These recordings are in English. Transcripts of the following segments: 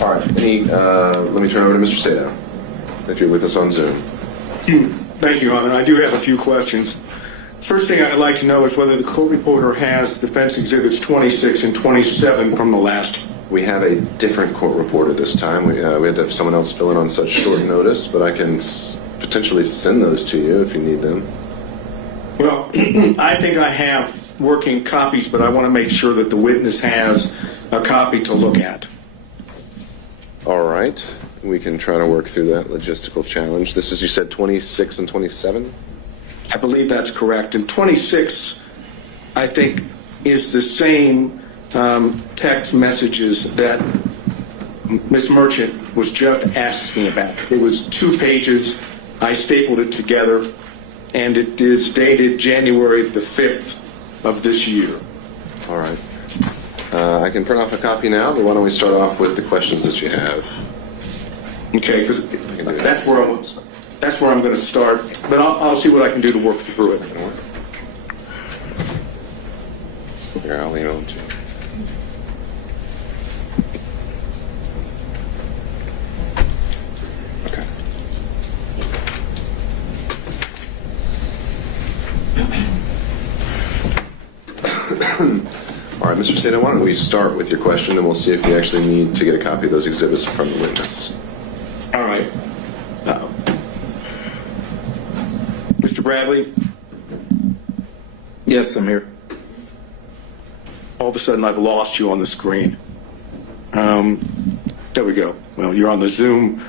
All right. Let me turn over to Mr. Sadow, if you're with us on Zoom. Thank you, Your Honor. I do have a few questions. First thing I'd like to know is whether the court reporter has defense exhibits 26 and 27 from the last. We have a different court reporter this time. We had to have someone else fill in on such short notice, but I can potentially send those to you if you need them. Well, I think I have working copies, but I want to make sure that the witness has a copy to look at. All right. We can try to work through that logistical challenge. This is, you said, 26 and 27? I believe that's correct. And 26, I think, is the same text messages that Ms. Merchant was just asking about. It was 2 pages. I stapled it together, and it is dated January the 5th of this year. All right. I can print off a copy now, but why don't we start off with the questions that you have? Okay, because that's where I'm going to start, but I'll see what I can do to work through it. Here, I'll lean on to you. Okay. All right, Mr. Sadow, why don't we start with your question, and we'll see if we actually need to get a copy of those exhibits from the witness. All right. Mr. Bradley? Yes, I'm here. All of a sudden, I've lost you on the screen. There we go. Well, you're on the Zoom.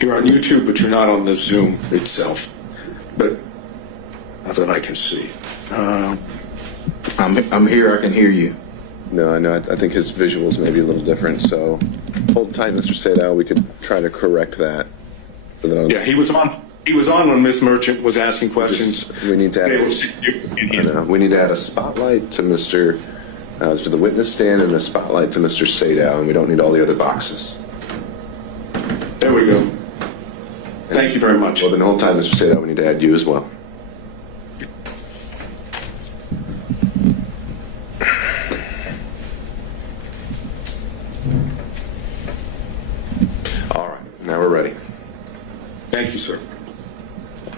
You're on YouTube, but you're not on the Zoom itself. But not that I can see. I'm here. I can hear you. No, I know. I think his visuals may be a little different, so hold tight, Mr. Sadow. We could try to correct that. Yeah, he was on. He was on when Miss Merchant was asking questions. We need to add. We need to add a spotlight to to the witness stand and a spotlight to Mr. Sadow, and we don't need all the other boxes. There we go. Thank you very much. Well, then hold tight, Mr. Sadow. We need to add you as well. All right, now we're ready. Thank you, sir.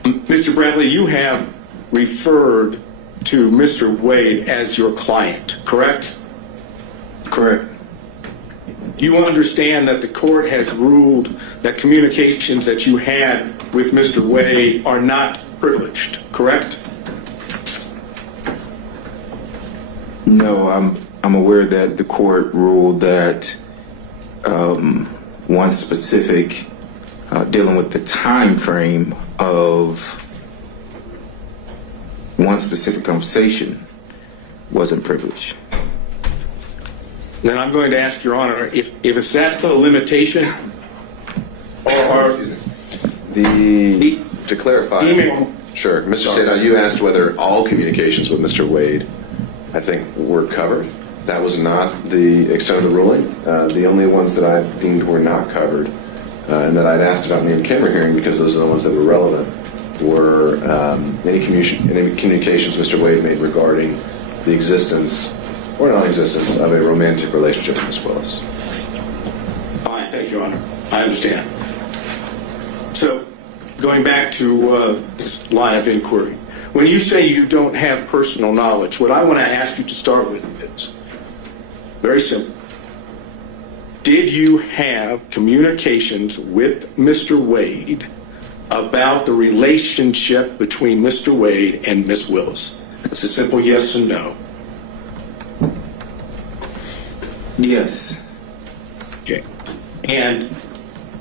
Mr. Bradley, you have referred to Mr. Wade as your client, correct? Correct. You understand that the court has ruled that communications that you had with Mr. Wade are not privileged, correct? No, I'm aware that the court ruled that one specific dealing with the time frame of one specific conversation wasn't privileged. Then I'm going to ask Your Honor, if it's that the limitation, or to clarify, email. Sure, Mr. Sadow, you asked whether all communications with Mr. Wade, I think, were covered. That was not the extent of the ruling. The only ones that I deemed were not covered, and that I'd asked about in the in-camera hearing, because those are the ones that were relevant, were any communications Mr. Wade made regarding the existence or non-existence of a romantic relationship with Ms. Willis. Fine, thank you, Your Honor. I understand. So, going back to this line of inquiry, when you say you don't have personal knowledge, what I want to ask you to start with is very simple. Did you have communications with Mr. Wade about the relationship between Mr. Wade and Ms. Willis? It's a simple yes and no. Yes. Okay. And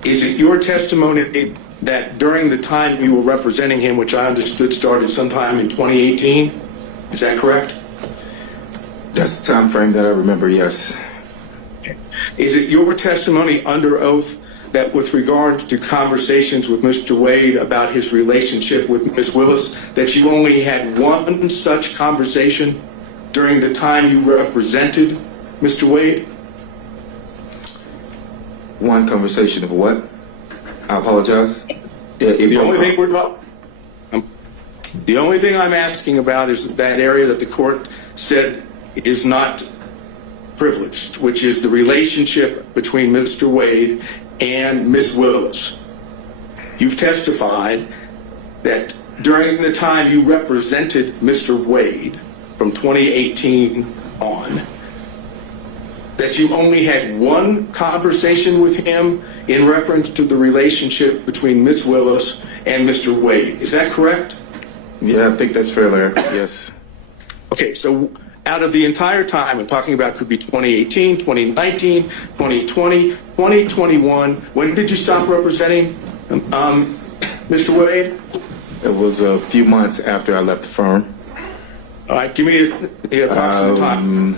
is it your testimony that during the time you were representing him, which I understood started sometime in 2018, is that correct? That's the time frame that I remember, yes. Okay. Is it your testimony under oath that with regard to conversations with Mr. Wade about his relationship with Ms. Willis, that you only had one such conversation during the time you represented Mr. Wade? One conversation of what? I apologize. The only thing I'm asking about is that area that the court said is not privileged, which is the relationship between Mr. Wade and Ms. Willis. You've testified that during the time you represented Mr. Wade from 2018 on, that you only had one conversation with him in reference to the relationship between Ms. Willis and Mr. Wade. Is that correct? Yeah, I think that's fairly accurate, yes. Okay, so out of the entire time, I'm talking about could be 2018, 2019, 2020, 2021. When did you stop representing Mr. Wade? It was a few months after I left the firm. All right, give me the approximate time.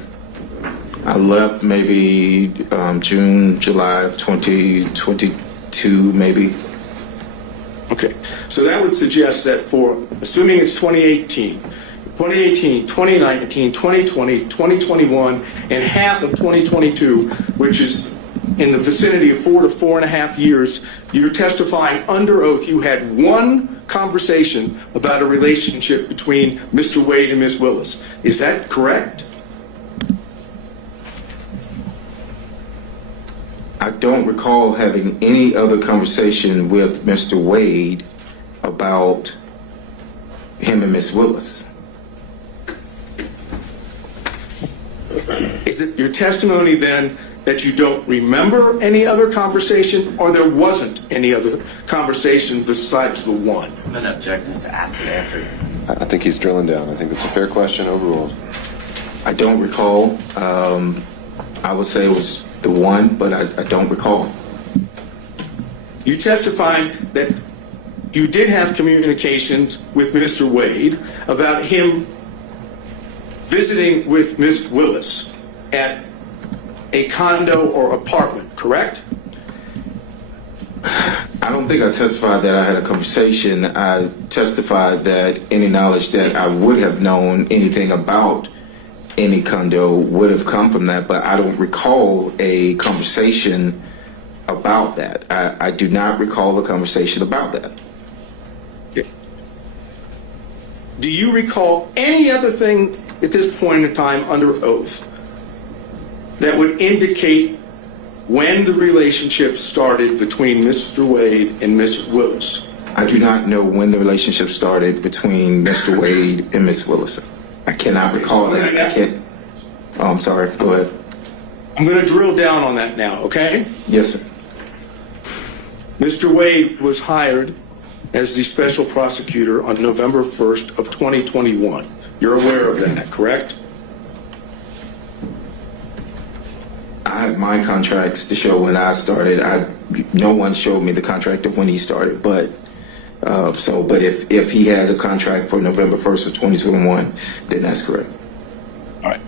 I left maybe June, July of 2022, maybe. Okay, so that would suggest that for, assuming it's 2018, 2019, 2020, 2021, and half of 2022, which is in the vicinity of 4 to 4.5 years, you're testifying under oath you had one conversation about a relationship between Mr. Wade and Ms. Willis. Is that correct? I don't recall having any other conversation with Mr. Wade about him and Ms. Willis. Is it your testimony then that you don't remember any other conversation, or there wasn't any other conversation besides the one? I'm going to object this to ask and answer. I think he's drilling down. I think that's a fair question, overruled. I don't recall. I would say it was the one, but I don't recall. You testified that you did have communications with Mr. Wade about him visiting with Ms. Willis at a condo or apartment, correct? I don't think I testified that I had a conversation. I testified that any knowledge that I would have known anything about any condo would have come from that, but I don't recall a conversation about that. I do not recall a conversation about that. Okay. Do you recall any other thing at this point in time under oath that would indicate when the relationship started between Mr. Wade and Ms. Willis? I do not know when the relationship started between Mr. Wade and Ms. Willis. I cannot recall that. I can't. Oh, I'm sorry. Go ahead. I'm going to drill down on that now, okay? Yes, sir. Mr. Wade was hired as the special prosecutor on November 1st of 2021. You're aware of that, correct? I have my contracts to show when I started. No one showed me the contract of when he started, but if he has a contract for November 1st of 2021, then that's correct. All right.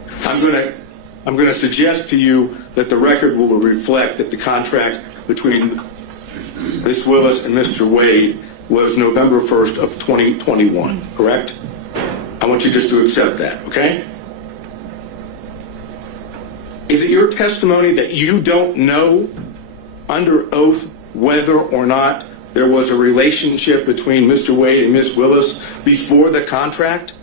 I'm going to suggest to you that the record will reflect that the contract between Ms. Willis and Mr. Wade was November 1st of 2021, correct? I want you just to accept that, okay? Is it your testimony that you don't know under oath whether or not there was a relationship between Mr. Wade and Ms. Willis before the contract?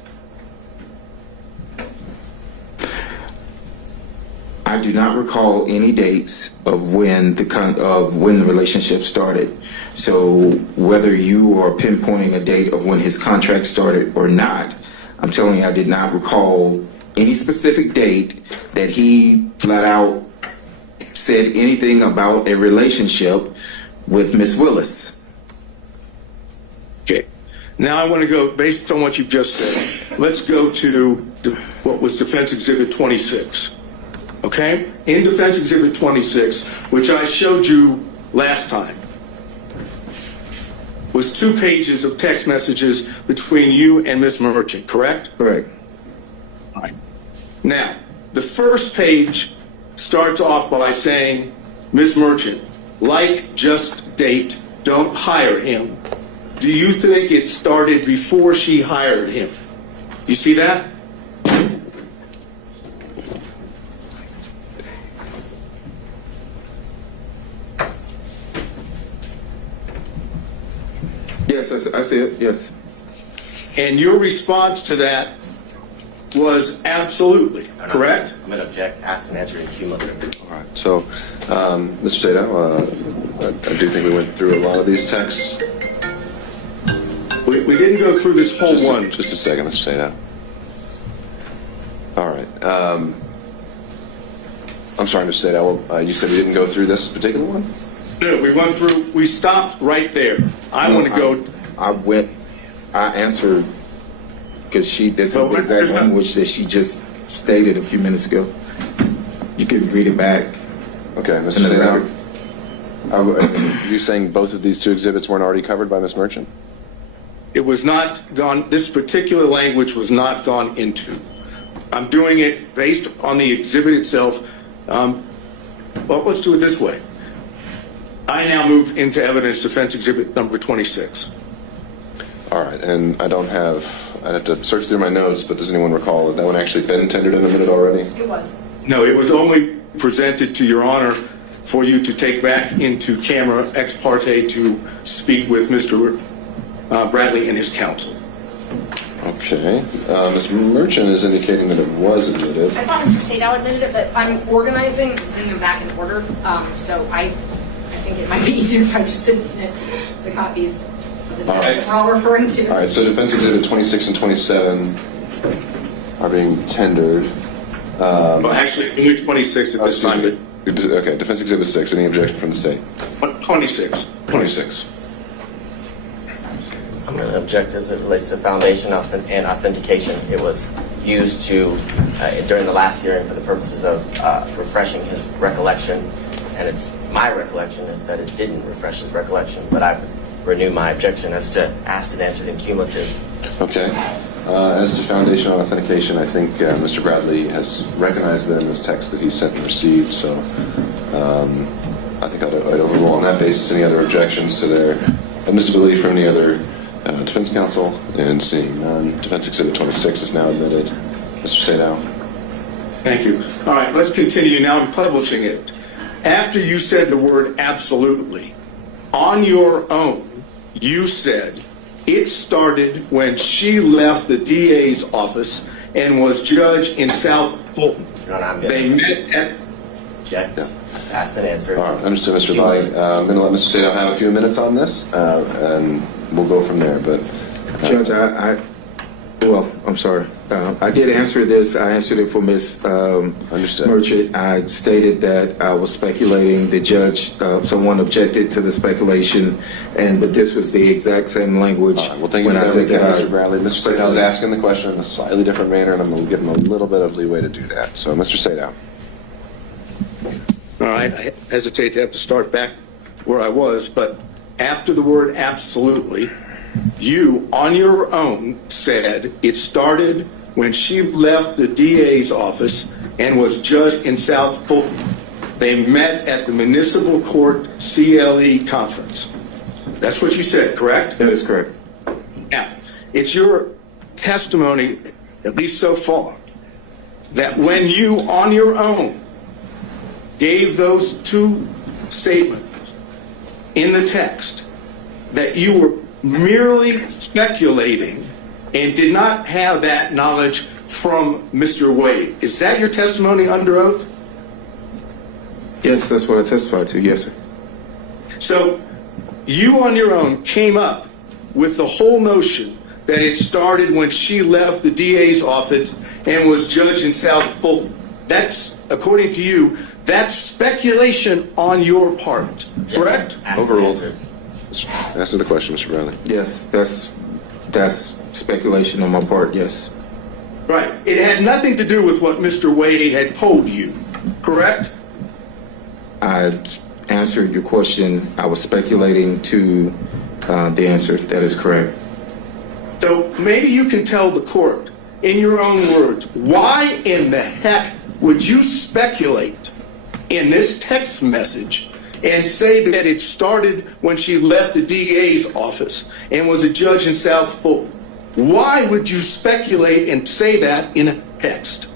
I do not recall any dates of when the relationship started. So whether you are pinpointing a date of when his contract started or not, I'm telling you I did not recall any specific date that he flat out said anything about a relationship with Miss Willis. Okay. Now I want to go, based on what you've just said, let's go to what was Defense Exhibit 26. Okay? In Defense Exhibit 26, which I showed you last time, was 2 pages of text messages between you and Ms. Merchant, correct? Correct. All right. Now, the first page starts off by saying, Ms. Merchant, like, just date, don't hire him. Do you think it started before she hired him? You see that? Yes, I see it, yes. And your response to that was absolutely, correct? I'm going to object, asked and answered in cumulative. All right. So, Mr. Sadow, I do think we went through a lot of these texts. We didn't go through this whole one. Just a second, Mr. Sadow. All right. I'm sorry, Mr. Sadow. You said we didn't go through this particular one? No, we stopped right there. I want to go. I answered because this is the exact language that she just stated a few minutes ago. You can read it back. Okay, Mr. Sadow. You saying both of these two exhibits weren't already covered by Ms. Merchant? It was not gone, this particular language was not gone into. I'm doing it based on the exhibit itself. Well, let's do it this way. I now move into evidence defense exhibit number 26. All right, and I'd have to search through my notes, but does anyone recall that one actually been tendered in a minute already? It was. No, it was only presented to Your Honor for you to take back into camera ex parte to speak with Mr. Bradley and his counsel. Okay. Ms. Merchant is indicating that it was admitted. I thought Mr. Sadow admitted it, but I'm organizing them back in order, so I think it might be easier if I just admit the copies of the text that we're all referring to. All right, so defense exhibit 26 and 27 are being tendered. Well, actually, only 26 at this time, but Okay, defense exhibit 6, any objection from the state? 26. 26. I'm going to object as it relates to foundation and authentication. It was used to, during the last hearing for the purposes of refreshing his recollection. And it's my recollection is that it didn't refresh his recollection, but I renew my objection as to asked and answered in cumulative. Okay. As to foundation on authentication, I think Mr. Bradley has recognized them as texts that he sent and received, so I think I'd overrule on that basis any other objections to their admissibility from any other defense counsel, and seeing none, defense exhibit 26 is now admitted. Mr. Sadow. Thank you. All right, let's continue. Now I'm publishing it. After you said the word absolutely, on your own, you said it started when she left the DA's office and was judge in South Fulton. Your Honor, I'm going They met at... object, asked and answered. All right, understood, Mr. Body. I'm going to let Mr. Sadow have a few minutes on this, and we'll go from there. But Judge, I'm sorry. I did answer this. I answered it for Ms. Understood. Merchant. I stated that I was speculating. The judge, someone objected to the speculation, but this was the exact same language. All right, well, thank you when I said that Mr. Bradley. Mr. Sadow's asking the question in a slightly different manner, and I'm going to give him a little bit of leeway to do that. So, Mr. Sadow. All right, I hesitate to have to start back where I was, but after the word absolutely, you, on your own, said it started when she left the DA's office and was judge in South Fulton. They met at the Municipal Court CLE conference. That's what you said, correct? That is correct. Now, it's your testimony, at least so far, that when you, on your own, gave those two statements in the text, that you were merely speculating and did not have that knowledge from Mr. Wade. Is that your testimony under oath? Yes, that's what I testified to. Yes, sir. So you on your own came up with the whole notion that it started when she left the DA's office and was judge in South Fulton. That's, according to you, that's speculation on your part, correct? Asked and Overruled. answered. Answer the question, Mr. Bradley. Yes, that's speculation on my part. Yes. Right. It had nothing to do with what Mr. Wade had told you, correct? I answered your question. I was speculating to the answer. That is correct. So maybe you can tell the court, in your own words, why in the heck would you speculate in this text message and say that it started when she left the DA's office and was a judge in South Fulton? Why would you speculate and say that in a text?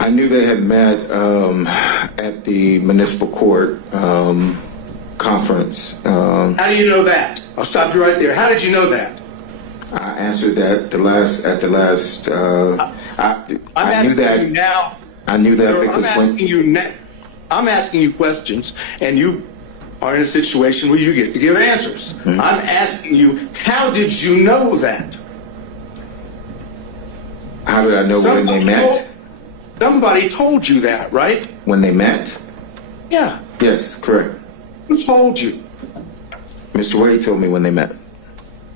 I knew they had met at the municipal court conference. How do you know that? I'll stop you right there. How did you know that? I answered that at the last. I knew that. You now. I knew that Sir, because I'm asking you questions, and you are in a situation where you get to give answers. I'm asking you, how did you know that? How did I know when they met? Somebody told you that, right? When they met? Yeah. Yes, correct. Who told you? Mr. Wade told me when they met.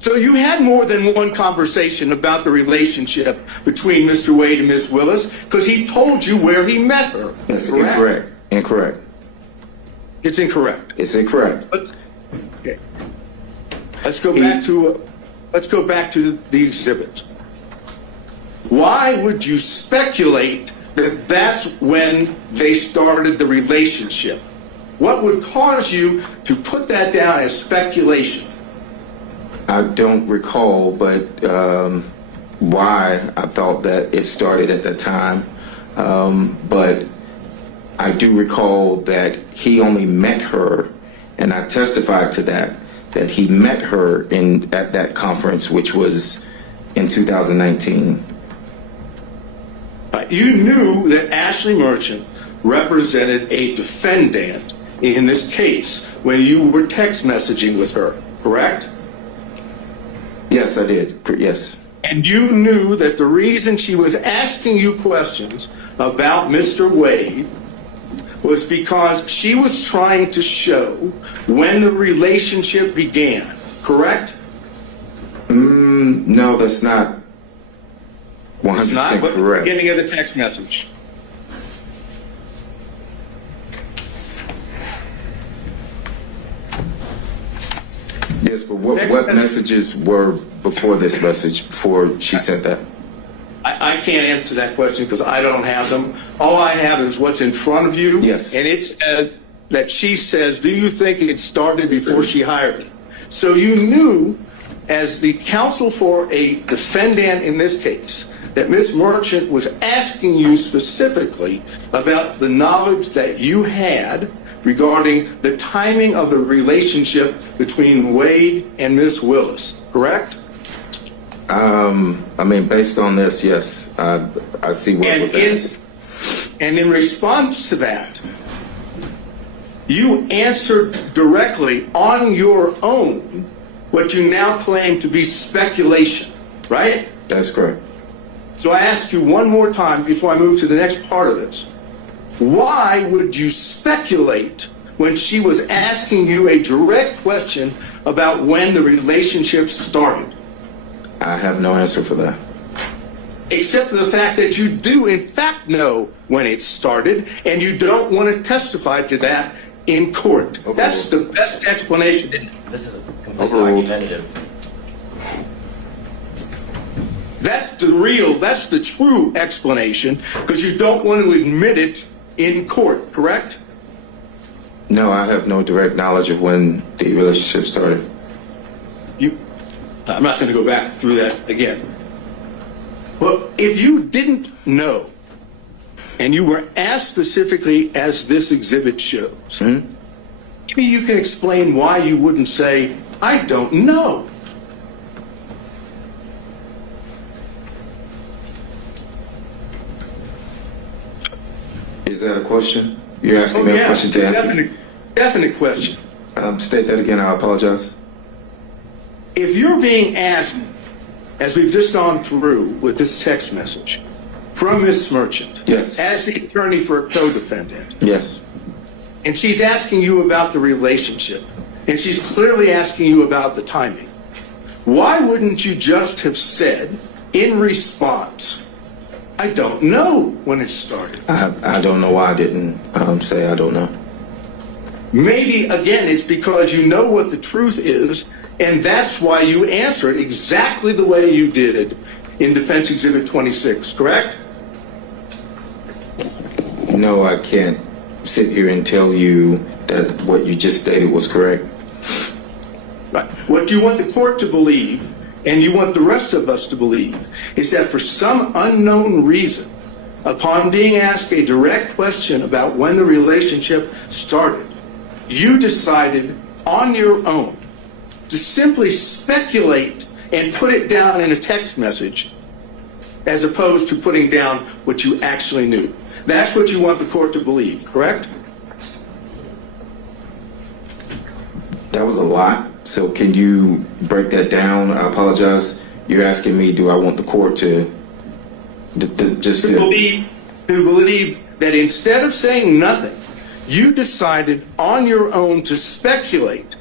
So you had more than one conversation about the relationship between Mr. Wade and Ms. Willis because he told you where he met her. That's correct? incorrect. Incorrect. It's incorrect. It's incorrect. Okay. Let's go back to the exhibit. Why would you speculate that that's when they started the relationship? What would cause you to put that down as speculation? I don't recall, but why I thought that it started at that time. But I do recall that he only met her, and I testified to that he met her at that conference, which was in 2019. You knew that Ashley Merchant represented a defendant in this case when you were text messaging with her, correct? Yes, I did. Yes. And you knew that the reason she was asking you questions about Mr. Wade was because she was trying to show when the relationship began, correct? No, that's not 100% It's not, but correct. the beginning of the text message. Yes, but what messages were before this message, before she sent that? I can't answer that question because I don't have them. All I have is what's in front of you. Yes. And it says that she says, do you think it started before she hired me? So you knew, as the counsel for a defendant in this case, that Ms. Merchant was asking you specifically about the knowledge that you had regarding the timing of the relationship between Wade and Ms. Willis, correct? I mean, based on this, yes, I see what was asked. And in response to that, you answered directly on your own what you now claim to be speculation, right? That's correct. So I ask you one more time before I move to the next part of this. Why would you speculate when she was asking you a direct question about when the relationship started? I have no answer for that. Except for the fact that you do in fact know when it started, and you don't want to testify to that in court. That's the best explanation. This is completely argumentative. That's the true explanation, because you don't want to admit it in court, correct? No, I have no direct knowledge of when the relationship started. I'm not going to go back through that again. But if you didn't know, and you were asked specifically as this exhibit shows, maybe you can explain why you wouldn't say, I don't know. Is that a question? You're asking me a question to ask you? Definite question. State that again, I apologize. If you're being asked, as we've just gone through with this text message from Ms. Merchant, Yes. as the attorney for a co-defendant, Yes. and she's asking you about the relationship, and she's clearly asking you about the timing, why wouldn't you just have said in response, I don't know when it started? I don't know why I didn't say I don't know. Maybe, again, it's because you know what the truth is, and that's why you answered exactly the way you did in Defense Exhibit 26, correct? No, I can't sit here and tell you that what you just stated was correct. Right. What you want the court to believe, and you want the rest of us to believe, is that for some unknown reason, upon being asked a direct question about when the relationship started, you decided on your own to simply speculate and put it down in a text message as opposed to putting down what you actually knew. That's what you want the court to believe, correct? That was a lot. So can you break that down? I apologize. You're asking me, do I want the court to just To believe that instead of saying nothing, you decided on your own to speculate.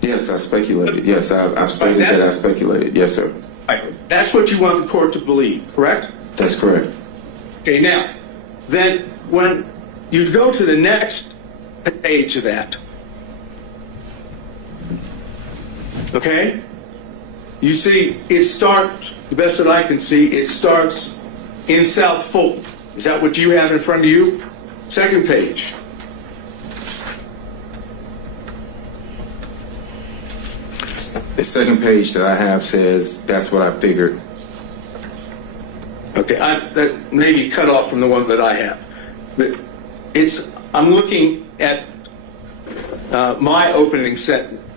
Yes, I speculated. Yes, I've stated that I speculated. Yes, sir. That's what you want the court to believe, correct? That's correct. Okay, now, then when you go to the next page of that, okay, you see it starts, the best that I can see, it starts in South Fulton. Is that what you have in front of you? Second page. The second page that I have says that's what I figured. Okay, that may be cut off from the one that I have. But I'm looking at my opening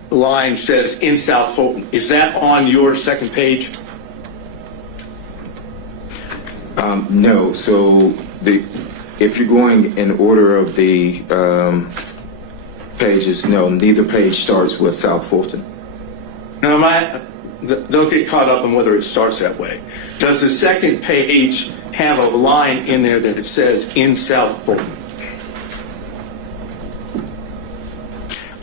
line says in South Fulton. Is that on your second page? No. So if you're going in order of the pages, no, neither page starts with South Fulton. Now, don't get caught up on whether it starts that way. Does the second page have a line in there that it says in South Fulton?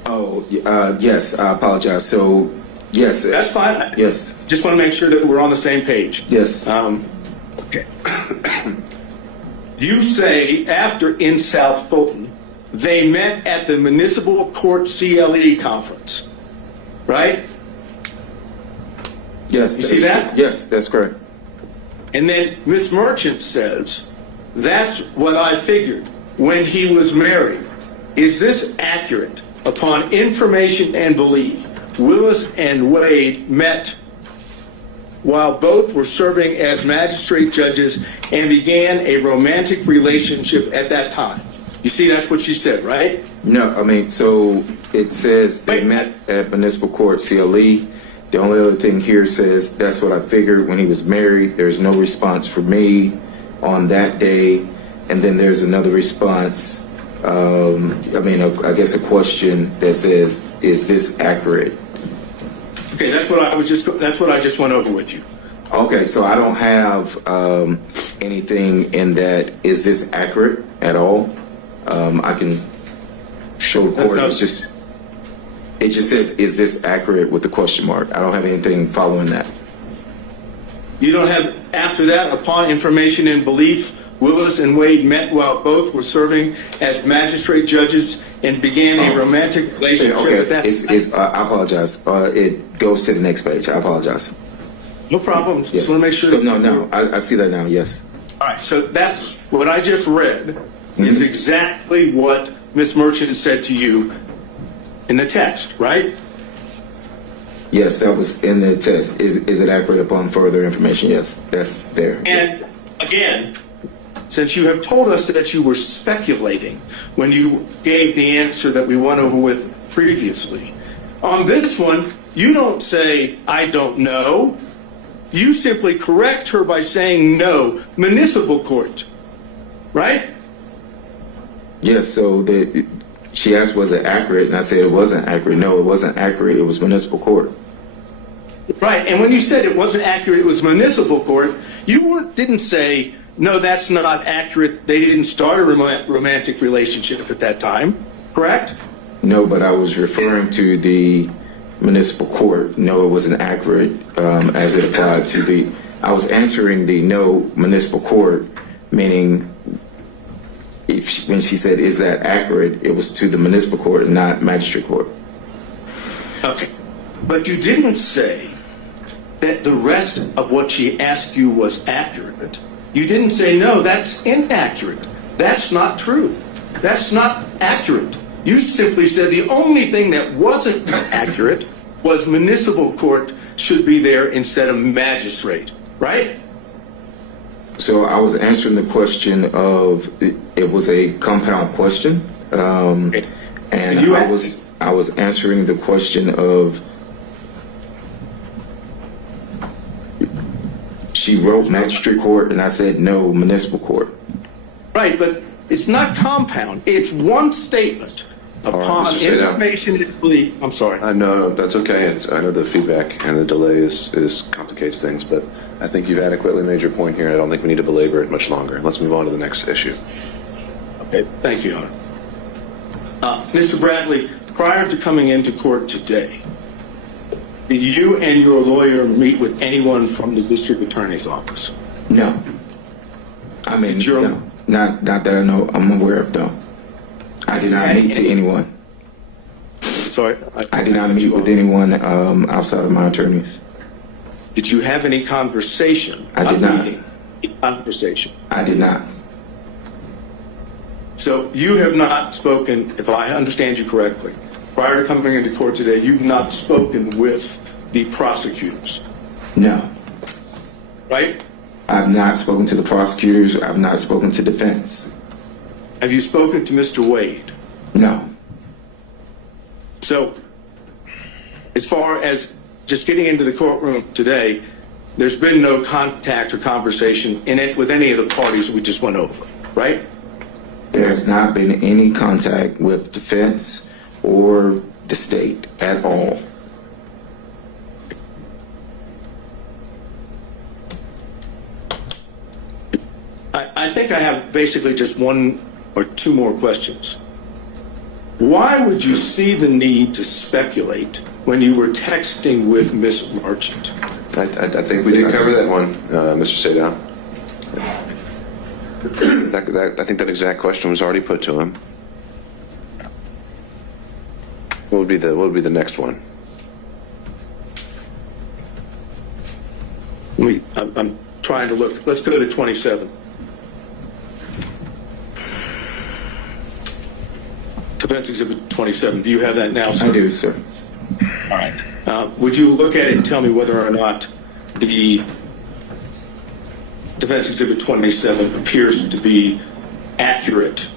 Oh, yes, I apologize. So, yes. That's fine. Yes. Just want to make sure that we're on the same page. Yes. Okay. You say after in South Fulton, they met at the Municipal Court CLE conference, right? Yes. You see that? Yes, that's correct. And then Ms. Merchant says, that's what I figured when he was married. Is this accurate? Upon information and belief, Willis and Wade met while both were serving as magistrate judges and began a romantic relationship at that time. You see, that's what she said, right? No, I mean, so it says they met at Municipal Court CLE. The only other thing here says that's what I figured when he was married. There's no response for me on that day. And then there's another response, I guess a question that says, is this accurate? Okay, that's what I just went over with you. Okay, so I don't have anything in that, is this accurate at all? I can show the court. No. It just says, is this accurate with the question mark? I don't have anything following that. You don't have, after that, upon information and belief, Willis and Wade met while both were serving as magistrate judges and began a romantic relationship at that time? I apologize. It goes to the next page. I apologize. No problem. Yes. Just want to make sure. So, I see that now, yes. All right, so that's what I just read is exactly what Ms. Merchant said to you in the text, right? Yes, that was in the test. Is it accurate upon further information? Yes, that's there. And again, since you have told us that you were speculating when you gave the answer that we went over with previously, on this one, you don't say, I don't know. You simply correct her by saying no, municipal court, right? Yes, so she asked, was it accurate? And I said it wasn't accurate. No, it wasn't accurate. It was municipal court. Right, and when you said it wasn't accurate, it was municipal court, you didn't say, no, that's not accurate. They didn't start a romantic relationship at that time, correct? No, but I was referring to the municipal court. No, it wasn't accurate as it applied to I was answering the no municipal court, meaning when she said, is that accurate, it was to the municipal court, not magistrate court. Okay, but you didn't say that the rest of what she asked you was accurate. You didn't say, no, that's inaccurate. That's not true. That's not accurate. You simply said the only thing that wasn't accurate was municipal court should be there instead of magistrate, right? So I was answering the question of, it was a compound question, and I was answering the question of She wrote magistrate court, and I said no, municipal court. Right, but it's not compound. It's one statement upon Mr. Sadow. information that believe. I'm sorry. No, that's okay. I know the feedback and the delay is complicates things, but I think you've adequately made your point here. I don't think we need to belabor it much longer. Let's move on to the next issue. Okay, thank you, Your Honor. Mr. Bradley, prior to coming into court today, did you and your lawyer meet with anyone from the district attorney's office? No. I mean, Did your- no. Not that I know. I'm aware of, no. I did not meet to anyone. Sorry. I did not meet with anyone outside of my attorneys. Did you have any conversation? I did not. Meeting, conversation. I did not. So you have not spoken, if I understand you correctly, prior to coming into court today, you've not spoken with the prosecutors, No. right? I've not spoken to the prosecutors. I've not spoken to defense. Have you spoken to Mr. Wade? No. So, as far as just getting into the courtroom today, there's been no contact or conversation in it with any of the parties we just went over, right? There has not been any contact with defense or the state at all. I think I have basically just one or two more questions. Why would you see the need to speculate when you were texting with Miss Merchant? I think we did cover that one, Mr. Sadow. I think that exact question was already put to him. What would be the next one? I'm trying to look. Let's go to 27. Defense Exhibit 27. Do you have that now, sir? I do, sir. All right. Would you look at it and tell me whether or not the Defense Exhibit 27 appears to be accurate?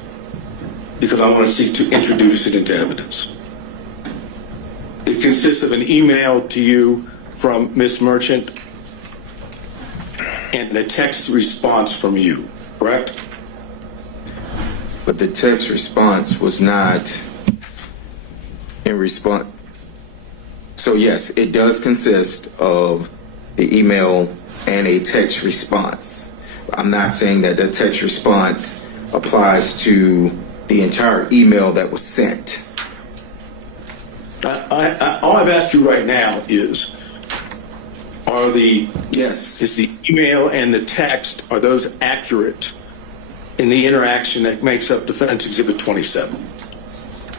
Because I want to seek to introduce it into evidence. It consists of an email to you from Ms. Merchant and a text response from you, correct? But the text response was not in response. So yes, it does consist of the email and a text response. I'm not saying that the text response applies to the entire email that was sent. All I've asked you right now is, Yes. is the email and the text, are those accurate in the interaction that makes up Defense Exhibit 27?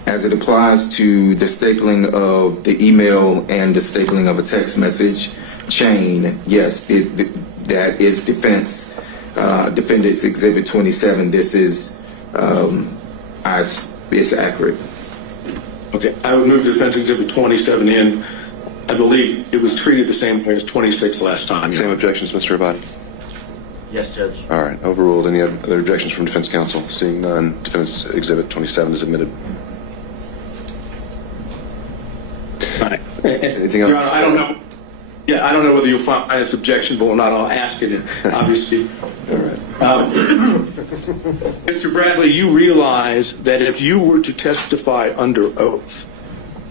As it applies to the stapling of the email and the stapling of a text message chain, yes, that is Defendant's Exhibit 27. This is, it's accurate. Okay, I would move Defense Exhibit 27 in. I believe it was treated the same way as 26 last time. Same objections, Mr. Abadi? Yes, Judge. All right, overruled. Any other objections from defense counsel? Seeing none, Defense Exhibit 27 is admitted. All right. Anything else? Your Honor, I don't know. Yeah, I don't know whether you'll find this objectionable or not. I'll ask it, obviously. All right. Mr. Bradley, you realize that if you were to testify under oath,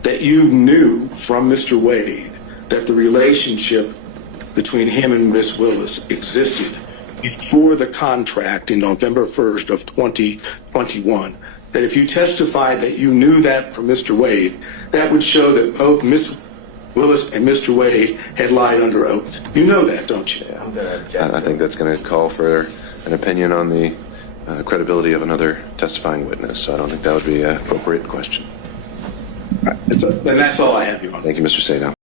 that you knew from Mr. Wade that the relationship between him and Miss Willis existed before the contract in November 1st of 2021, that if you testified that you knew that from Mr. Wade, that would show that both Miss Willis and Mr. Wade had lied under oath. You know that, don't you? I'm going to object. I think that's going to call for an opinion on the credibility of another testifying witness, so I don't think that would be an appropriate question. And that's all I have, Your Honor. Thank you, Mr. Sadow.